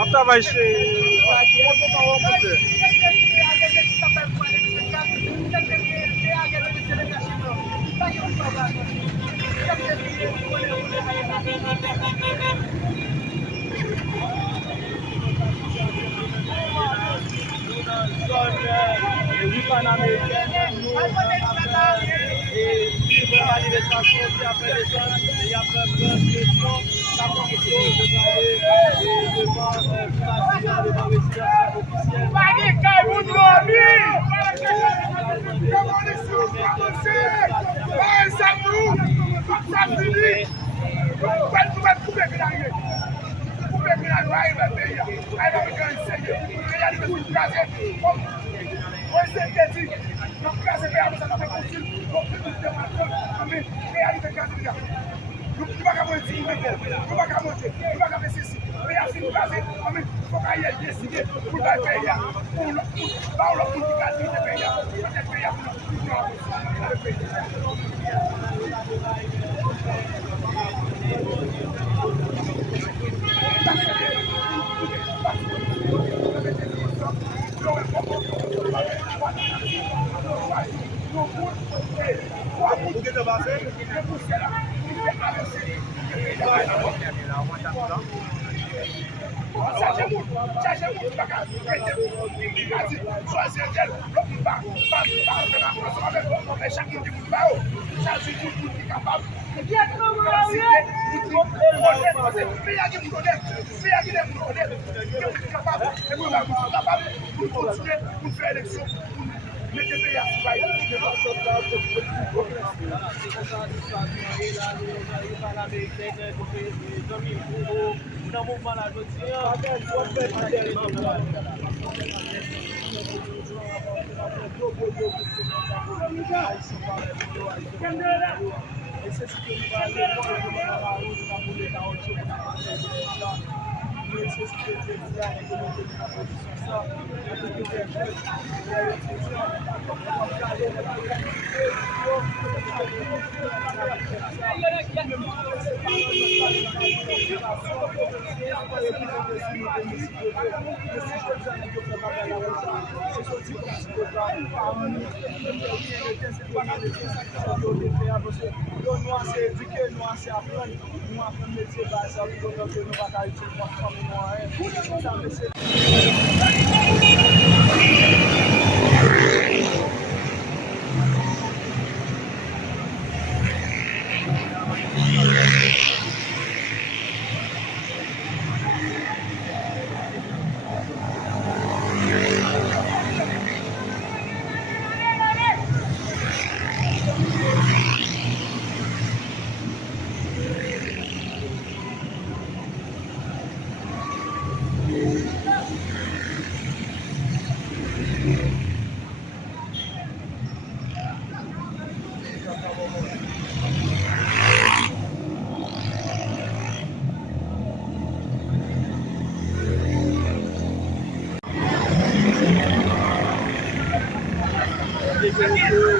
After vai ser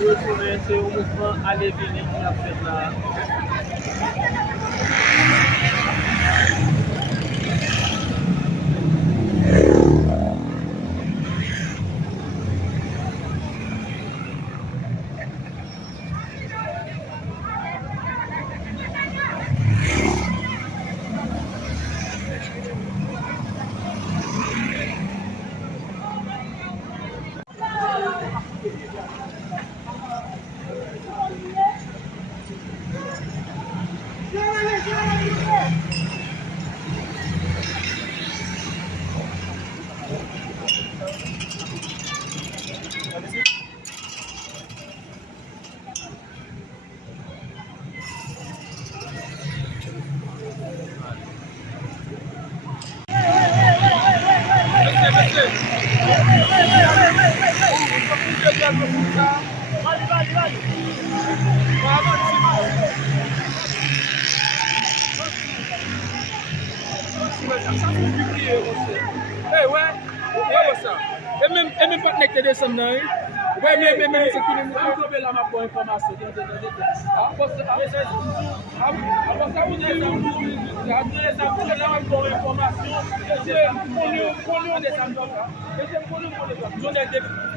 retourner au mouvement aller-venir qui a fait là. E men pat nek te desen nan yi. Men se ki men Am kobe la map bon informasyon. Apos sa moun de la map bon informasyon. Jounen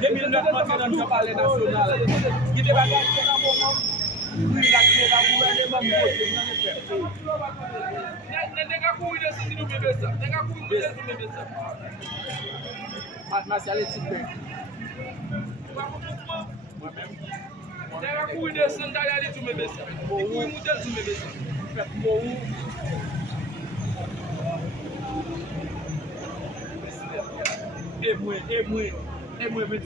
2009 mati nan jan pale nasyonal. Gide bagaj ke nan moun la kre la gouvernement mwote nan e fè. Nega kou ide si nou bebe sa. Nega kou ide si nou bebe sa. Mas ale ti pen. Nega kou ide sanda yale tu bebe sa. Kou model tu bebe sa. Fè kou. E mwen